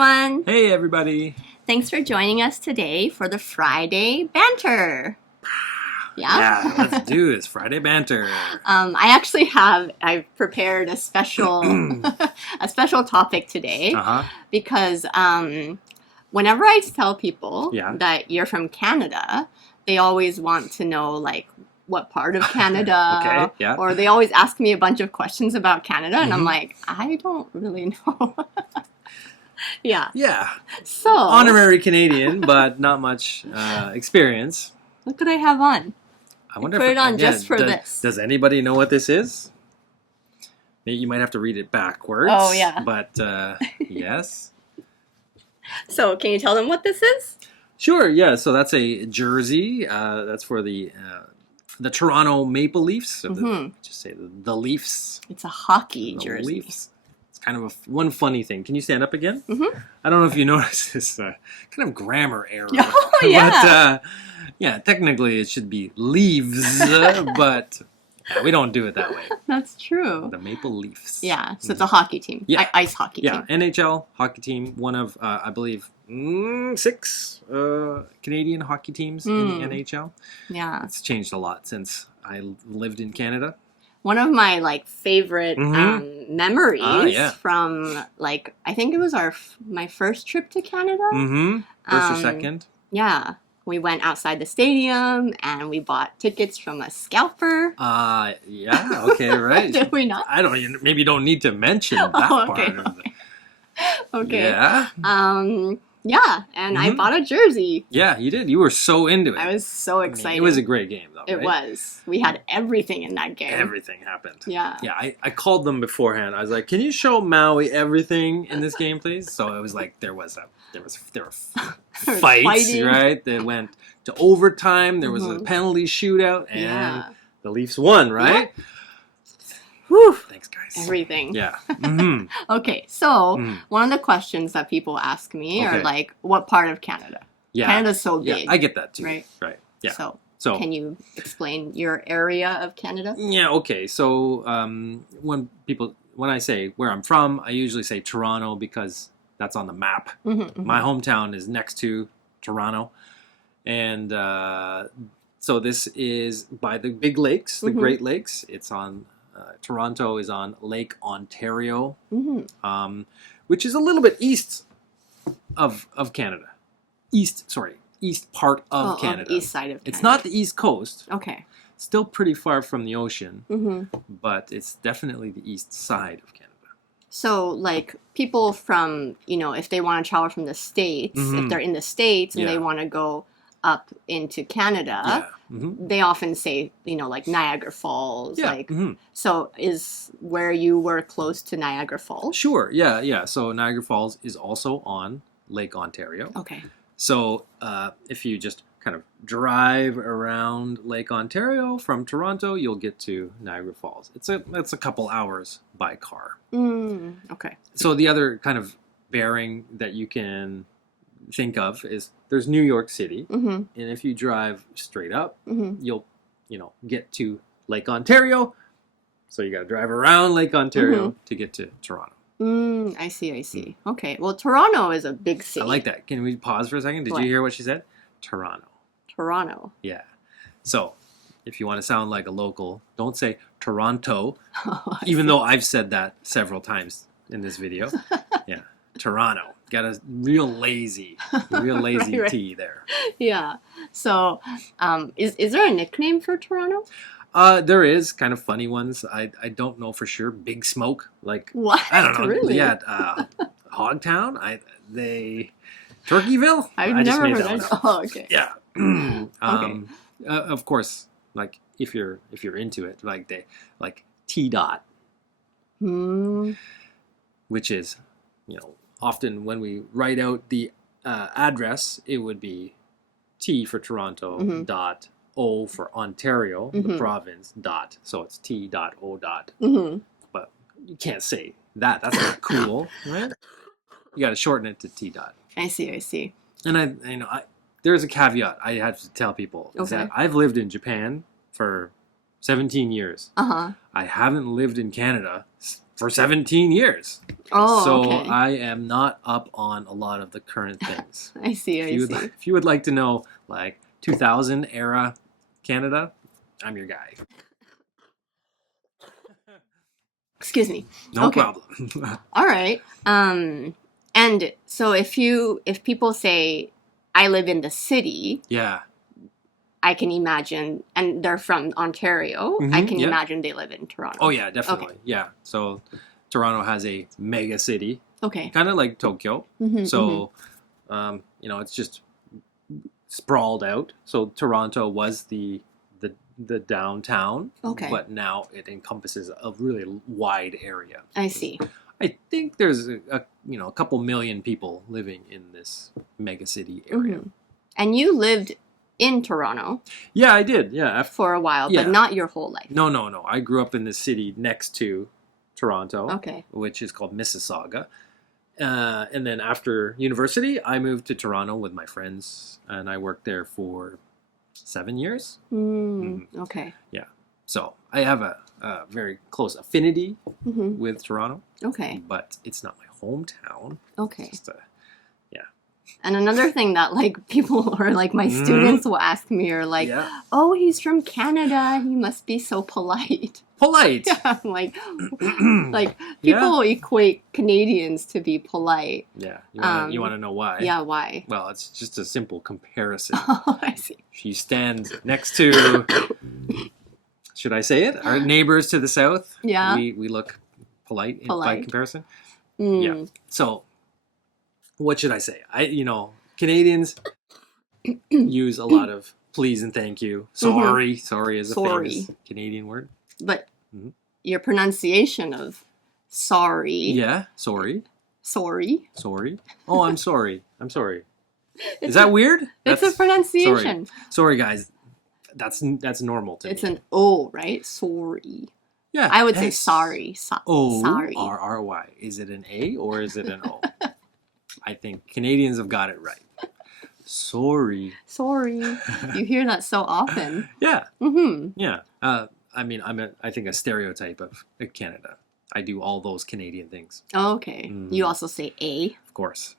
everyone! Hey everybody! Thanks for joining us today for the Friday Banter. Yeah, let's do this. Friday Banter. I've prepared a special a special topic today because whenever I tell people that you're from Canada, they always want to know like what part of Canada, or they always ask me a bunch of questions about Canada, and I'm like, I don't really know. Yeah. So honorary Canadian, but not much experience. What could I have on? I wonder put it on just for this. Does anybody know what this is? You might have to read it backwards. Oh, yeah. But yes. So can you tell them what this is? Sure, yeah. So that's a jersey. That's for the Toronto Maple Leafs. Or just say the Leafs. It's a hockey jersey. Leafs. It's kind of one funny thing. Can you stand up again? I don't know if you noticed this kind of grammar error. Oh, yeah. But, yeah, technically it should be leaves, but we don't do it that way. That's true. The Maple Leafs. Yeah, so it's a hockey team. Yeah. Ice hockey team. Yeah, NHL hockey team. One of, I believe, 6 Canadian hockey teams in the NHL. Yeah. It's changed a lot since I lived in Canada. One of my favorite memories from I think it was my first trip to Canada. First or second? Yeah. We went outside the stadium and we bought tickets from a scalper. Yeah, okay, right. Did we not? Maybe you don't need to mention that part of it. Okay. Yeah. Yeah, and I bought a jersey. Yeah, you did. You were so into it. I was so excited. It was a great game, though, It was. We had everything in that game. Everything happened. Yeah. Yeah, I called them beforehand. I was like, "Can you show Maui everything in this game, please?" So it was like there were fights, right? That went to overtime. There was a penalty shootout, and the Leafs won, right? Yeah. Whew. Thanks, guys. Everything. Yeah. Okay, so one of the questions that people ask me are like, what part of Canada? Yeah. Canada's so big. Yeah, I get that too. Right? Right. Yeah. So can you explain your area of Canada? Yeah, okay. So when I say where I'm from, I usually say Toronto because that's on the map. My hometown is next to Toronto. And so this is by the big lakes, the Great Lakes. It's on... Toronto is on Lake Ontario, which is a little bit east of Canada. East part of Canada. East side of Canada. It's not the East Coast. Okay. Still pretty far from the ocean, but it's definitely the east side of Canada. So, people from, if they want to travel from the States, if they're in the States and they want to go up into Canada, they often say, Niagara Falls. So is where you were close to Niagara Falls? Sure, yeah. So Niagara Falls is also on Lake Ontario. Okay. So if you just kind of drive around Lake Ontario from Toronto, you'll get to Niagara Falls. It's a couple hours by car. Okay. So the other kind of bearing that you can think of is there's New York City, and if you drive straight up, you'll get to Lake Ontario. So you got to drive around Lake Ontario to get to Toronto. I see. Okay. Well, Toronto is a big city. I like that. Can we pause for a second? Did you hear what she said? Toronto. Toronto. Yeah. So if you want to sound like a local, don't say Toronto, even though I've said that several times in this video. Yeah. Toronto. Got a real lazy right. T there. Yeah. So is there a nickname for Toronto? There is kind of funny ones. I don't know for sure. Big Smoke, what? I don't know. Really? Yeah, Hogtown. Turkeyville. I've never heard that. Oh, okay. Yeah. Okay. Of course, if you're into it, T-Dot, which is often when we write out the address, it would be T for Toronto, dot, O for Ontario, the province, dot. So it's T.O. But you can't say that. That's not cool, right? You got to shorten it to T.Dot. I see. And there's a caveat I have to tell people. Is that I've lived in Japan for 17 years. I haven't lived in Canada for 17 years. Oh, so okay. I am not up on a lot of the current things. I see. If you would like to know, like 2000 era Canada, I'm your guy. Excuse me. No problem. All right. And so if people say I live in the city, yeah, I can imagine, and they're from Ontario, I can imagine they live in Toronto. Oh yeah, definitely. Okay. Yeah. So Toronto has a mega city. Okay. Kind of like Tokyo. So it's just sprawled out. So Toronto was the downtown. Okay. But now it encompasses a really wide area. I see. I think there's a couple million people living in this mega city area. And you lived in Toronto. Yeah, I did. Yeah. For a while, but not your whole life. No. I grew up in the city next to Toronto, which is called Mississauga. And then after university, I moved to Toronto with my friends, and I worked there for 7 years. Okay. Yeah. So I have a very close affinity with Toronto. Okay. But it's not my hometown. Okay. It's just, and another thing that like people or like my students will ask me are like, oh, he's from Canada. He must be so polite. Polite. Yeah, like people equate Canadians to be polite. Yeah. You want to know why? Yeah, why? Well, it's just a simple comparison. Oh, I see. If you stand next to, should I say it? Our neighbors to the south. Yeah. We look polite by comparison. Yeah. So, what should I say? Canadians use a lot of please and thank you. Sorry. Sorry is a famous Canadian word. But your pronunciation of sorry. Yeah, sorry. Sorry. Sorry. Oh, I'm sorry. I'm sorry. Is that weird? It's a pronunciation. Sorry, guys. That's normal to me. It's an O, right? Sorry. Yeah. I would say sorry. Sorry. O-R-R-Y. Is it an A or is it an O? I think Canadians have got it right. Sorry. Sorry. You hear that so often. Yeah. Yeah. I think a stereotype of Canada. I do all those Canadian things. Oh, okay. You also say A. Of course.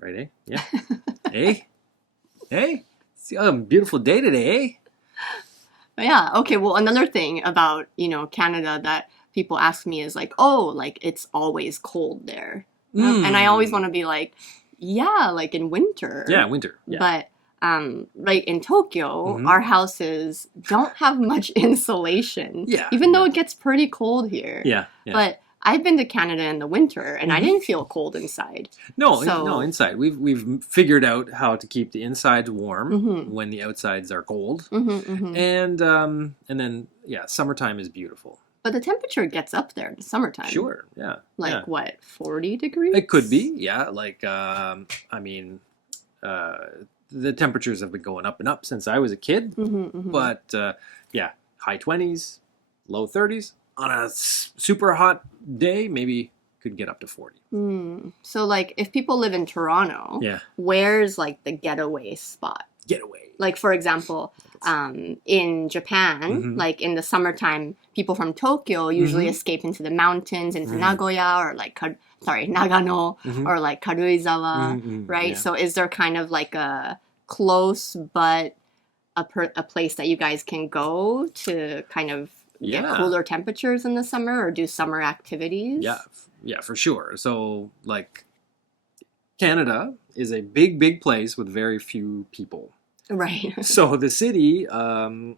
Right, eh? Yeah. Eh? Eh? See, beautiful day today, eh? Yeah. Okay. Well, another thing about, Canada that people ask me is like, oh, like it's always cold there. And I always want to be like, yeah, like in winter. Yeah, winter. Yeah. But like in Tokyo, our houses don't have much insulation. Yeah. Even though it gets pretty cold here. Yeah. But I've been to Canada in the winter, and I didn't feel cold inside. No, inside. We've figured out how to keep the insides warm when the outsides are cold. And then summertime is beautiful. But the temperature gets up there in the summertime. Sure, yeah. Like what, 40 degrees? It could be, yeah. Like, the temperatures have been going up and up since I was a kid. But, high 20s, low 30s. On a super hot day, maybe could get up to 40. So, like, if people live in Toronto, where's, like, the getaway spot? Like, for example, in Japan, like, in the summertime, people from Tokyo usually escape into the mountains, into Nagoya, or, like, Nagano, or, like, Karuizawa, right? Yeah. So is there kind of, like, a close but a place that you guys can go to kind of get cooler temperatures in the summer or do summer activities? Yeah, for sure. So, like, Canada is a big place with very few people. Right. So the city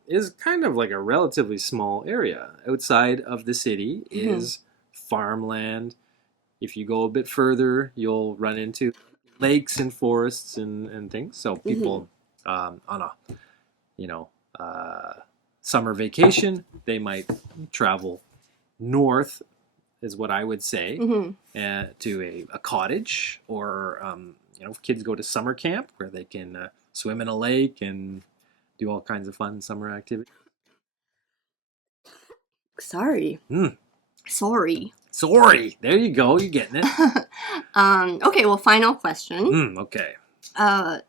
is kind of like a relatively small area. Outside of the city is farmland. If you go a bit further, you'll run into lakes and forests and things. So people on a, summer vacation, they might travel north, is what I would say, to a cottage, or kids go to summer camp where they can swim in a lake and do all kinds of fun summer activities. Sorry. There you go. You're getting it. Okay. Well, final question. Okay.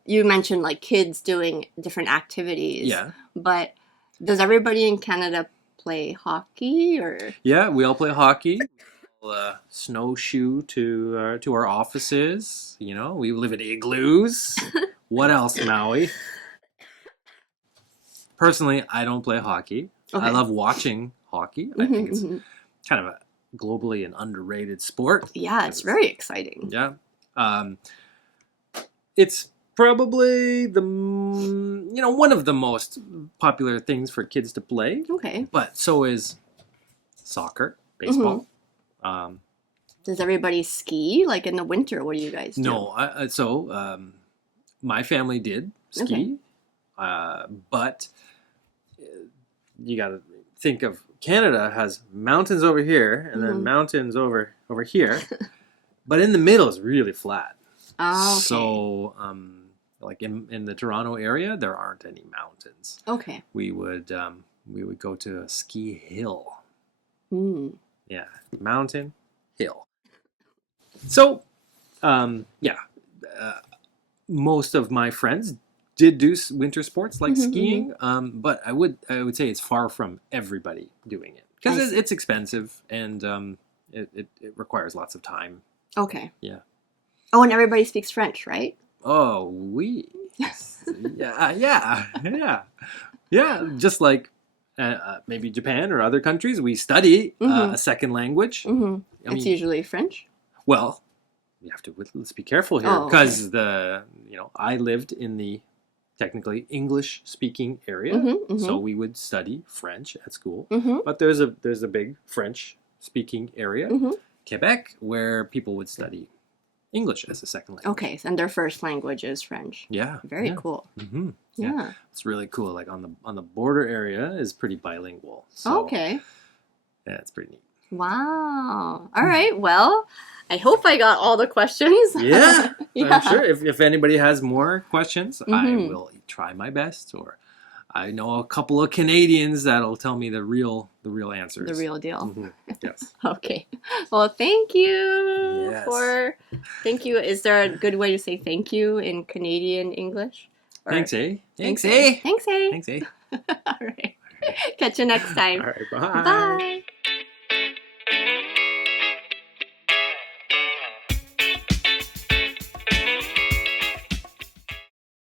You mentioned like kids doing different activities. Yeah. But does everybody in Canada play hockey or? Yeah, we all play hockey. Snowshoe to our offices. You know, we live in igloos. What else, Maui? Personally, I don't play hockey. I love watching hockey. I think it's kind of a globally an underrated sport. Yeah, it's very exciting. Yeah. It's probably one of the most popular things for kids to play. Okay. But so is soccer, baseball. Does everybody ski? Like in the winter, what do you guys do? No. My family did ski. But you got to think of Canada has mountains over here and then mountains over here. But in the middle is really flat. Oh, okay. So, like in the Toronto area, there aren't any mountains. Okay. We would go to a ski hill. Yeah, mountain, hill. So, most of my friends did do winter sports like skiing, but I would say it's far from everybody doing it because it's expensive and it requires lots of time. Okay. Yeah. Oh, and everybody speaks French, right? Oh, yeah. Just like maybe Japan or other countries, we study a second language. It's usually French. Well, you have to let's be careful here because I lived in the technically English-speaking area, so we would study French at school. But there's a big French-speaking area, Quebec, where people would study English as a second language. Okay, and their first language is French. Yeah. Very cool. Yeah. It's really cool. Like on the border area is pretty bilingual. So, okay. Yeah, it's pretty neat. Wow. All right. Well, I hope I got all the questions. Yeah. I'm sure. If anybody has more questions, I will try my best. Or I know a couple of Canadians that'll tell me the real answers. The real deal. Yes. Okay. Well, thank you Yes. Thank you. Is there a good way to say thank you in Canadian English? Or, Thanks, eh? Thanks, eh? Thanks, eh? Thanks, eh? All right. Catch you next time. All right. Bye. Bye.